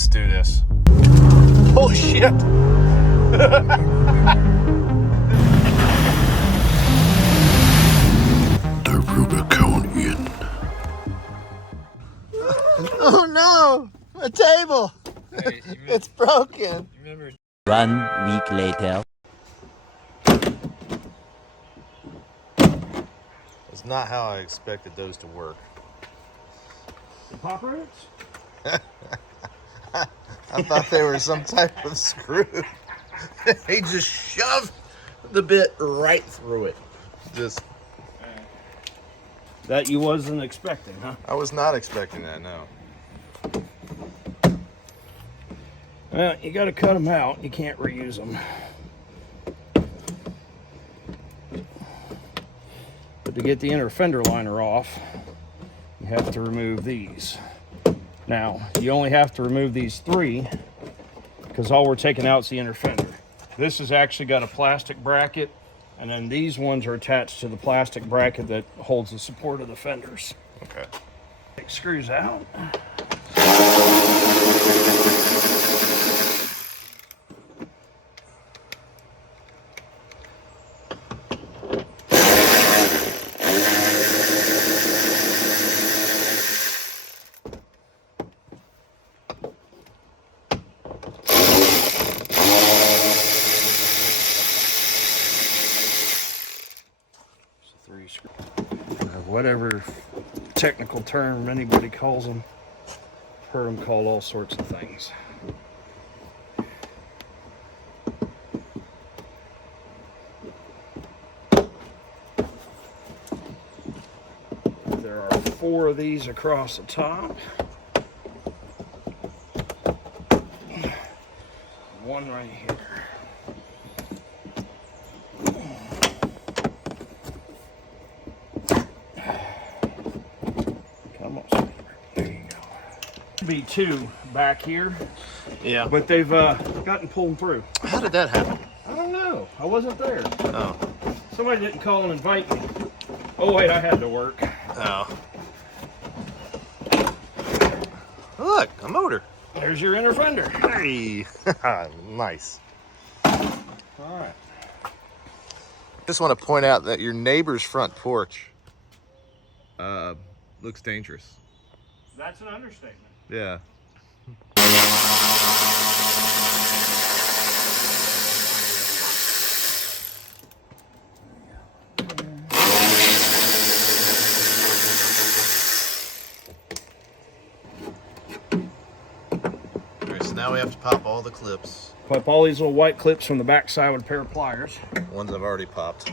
let's do this. Holy shit! The Rubiconian. Oh no! A table! Hey, It's broken. remember? 1 week later. That's not how I expected those to work. The pop roots? I thought they were some type of screw. He just shoved the bit right through it. Just. That you wasn't expecting, huh? I was not expecting that, no. Well, you got to cut them out. You can't reuse them. But to get the inner fender liner off, you have to remove these. Now, you only have to remove these 3 because all we're taking out is the inner fender. This has actually got a plastic bracket, and then these ones are attached to the plastic bracket that holds the support of the fenders. Okay. Take screws out. Whatever technical term anybody calls them. Heard them called all sorts of things. There are 4 of these across the top. One right here. Be 2 back here, Yeah. but they've gotten pulled through. How did that happen? I don't know. I wasn't there. Oh. Somebody didn't call and invite me. Oh wait, I had to work. Oh. Look, a motor. There's your inner fender. Hey. Nice. All right. Just want to point out that your neighbor's front porch looks dangerous. That's an understatement. Yeah. Alright, so now we have to pop all the clips. Pop all these little white clips from the back side with a pair of pliers. Ones I've already popped.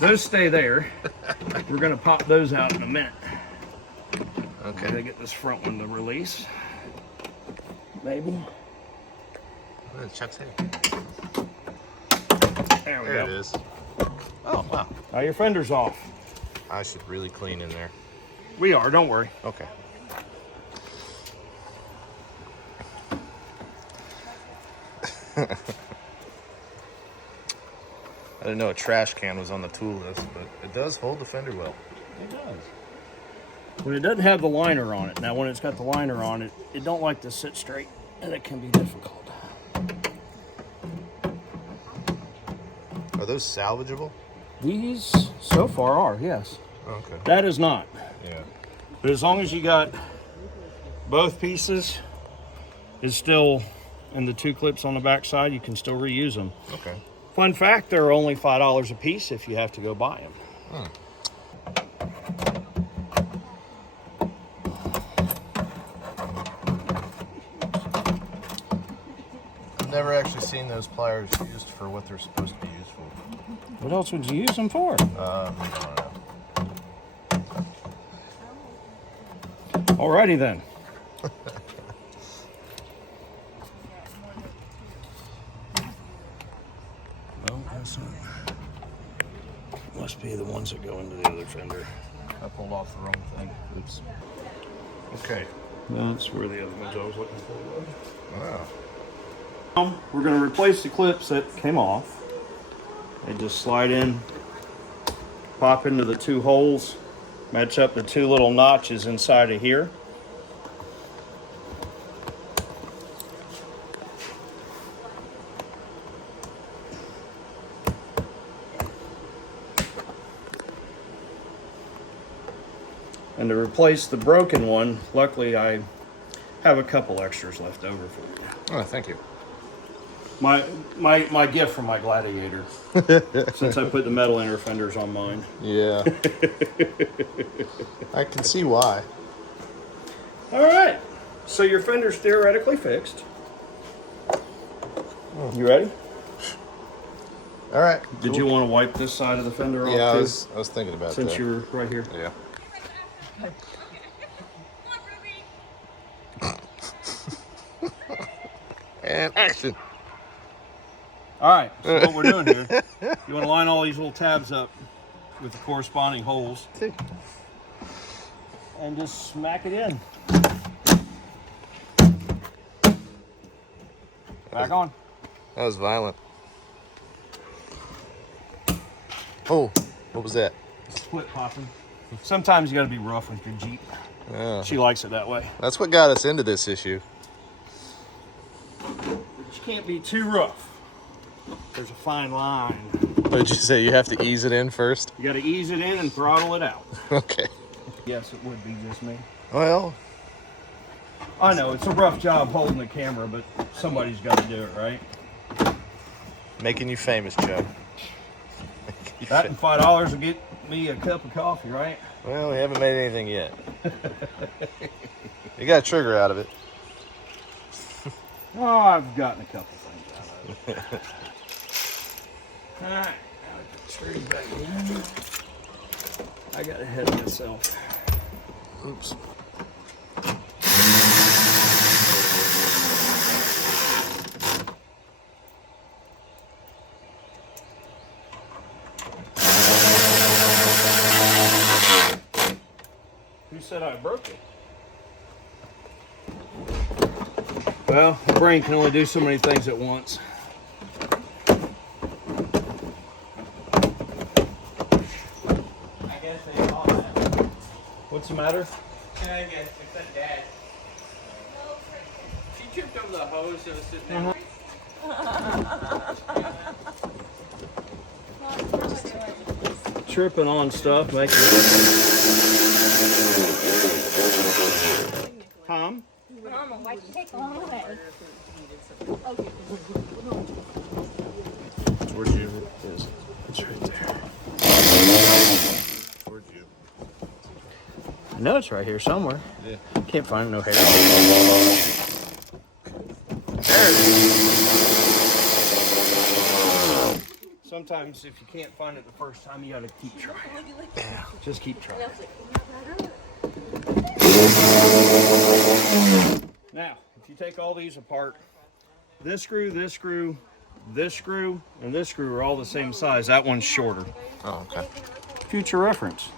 Those stay there. We're gonna pop those out in a minute. Okay. Gotta get this front one to release. Maybe. Oh, Chuck's head. There we There go. it is. Oh, wow. Now your fender's off. I should really clean in there. We are, don't worry. Okay. I didn't know a trash can was on the tool list, but it does hold the fender well. It does. When it doesn't have the liner on it, now when it's got the liner on it, it don't like to sit straight, and it can be difficult. Are those salvageable? These, so far, are, yes. Okay. That is not. Yeah. But as long as you got both pieces is still in the 2 clips on the back side, you can still reuse them. Okay. Fun fact, they're only $5 a piece if you have to go buy them. Hmm. I've never actually seen those pliers used for what they're supposed to be used for. What else would you use them for? I don't know. Alrighty then. Well, that's not. Must be the ones that go into the other fender. I pulled off the wrong thing. Oops. Okay. That's where the other ones I was looking for was. Wow. We're going to replace the clips that came off. They just slide in, pop into the 2 holes, match up the 2 little notches inside of here. And to replace the broken one, luckily I have a couple extras left over for you. Oh, thank you. My gift from my Gladiator. Since I put the metal inner fenders on mine. Yeah. I can see why. All right. So your fender's theoretically fixed. You ready? All right. Did you want to wipe this side of the fender off Yeah, too? I was thinking about Since that. you're right here. Yeah. And action. All right. So what we're doing here, you want to line all these little tabs up with the corresponding holes, and just smack it in. Back on. That was violent. Oh, what was that? Split popping. Sometimes you got to be rough with your Jeep. Yeah. She likes it that way. That's what got us into this issue. But you can't be too rough. There's a fine line. What did you say? You have to ease it in first? You got to ease it in and throttle it out. Okay. Yes, it would be just me. Well, I know it's a rough job holding the camera, but somebody's got to do it, right? making you famous, Chuck. That and $5 will get me a cup of coffee, right? Well, we haven't made anything yet. You got a trigger out of it. Oh, I've gotten a couple things out of it. All right, now I put the screws back in. I got ahead of myself. Oops. Who said I broke it? Well, the brain can only do so many things at once. I guess they all that. What's the matter? I guess it's that dad. She tripped over the hose that was sitting there. Tripping on stuff, making Tom? Mama, why'd you take long away? Towards you. Yes, it's right there. Towards you. I know it's right here somewhere. Yeah. Can't find it, no hair. There it is. Sometimes if you can't find it the first time, you gotta keep trying. Yeah. Just keep trying. Now, if you take all these apart, this screw, this screw, this screw, and this screw are all the same size. That one's shorter. Oh, okay. Future reference,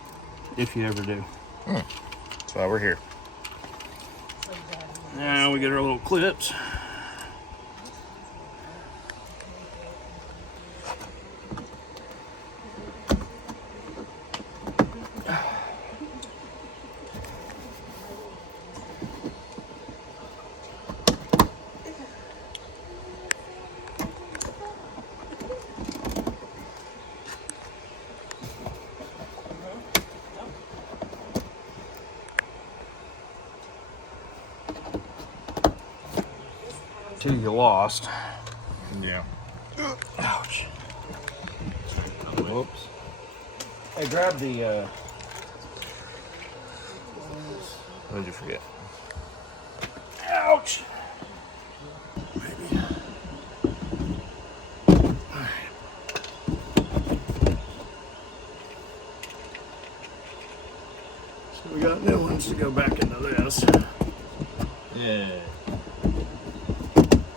if you ever do. That's why we're here. Now we get our little clips. Two you lost. Yeah. Ouch. Whoops. Hey, grab the, What did you forget? ouch! Maybe. So we got new ones to go back into this. Yeah.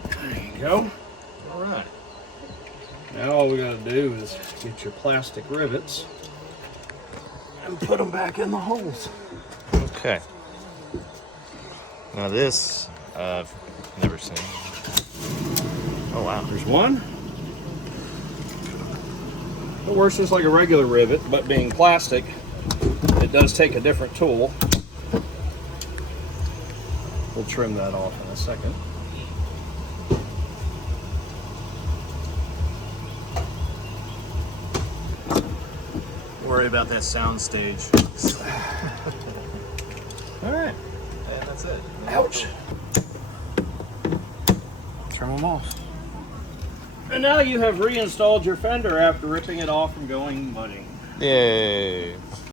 There you go. All right. Now all we gotta do is get your plastic rivets and put them back in the holes. Okay. Now this, I've never seen. Oh, wow. There's one. It works just like a regular rivet, but being plastic, it does take a different tool. We'll trim that off in a second. Worry about that sound stage. That's it. Ouch. Trim them off. And now you have reinstalled your fender after ripping it off and going mudding. Yay.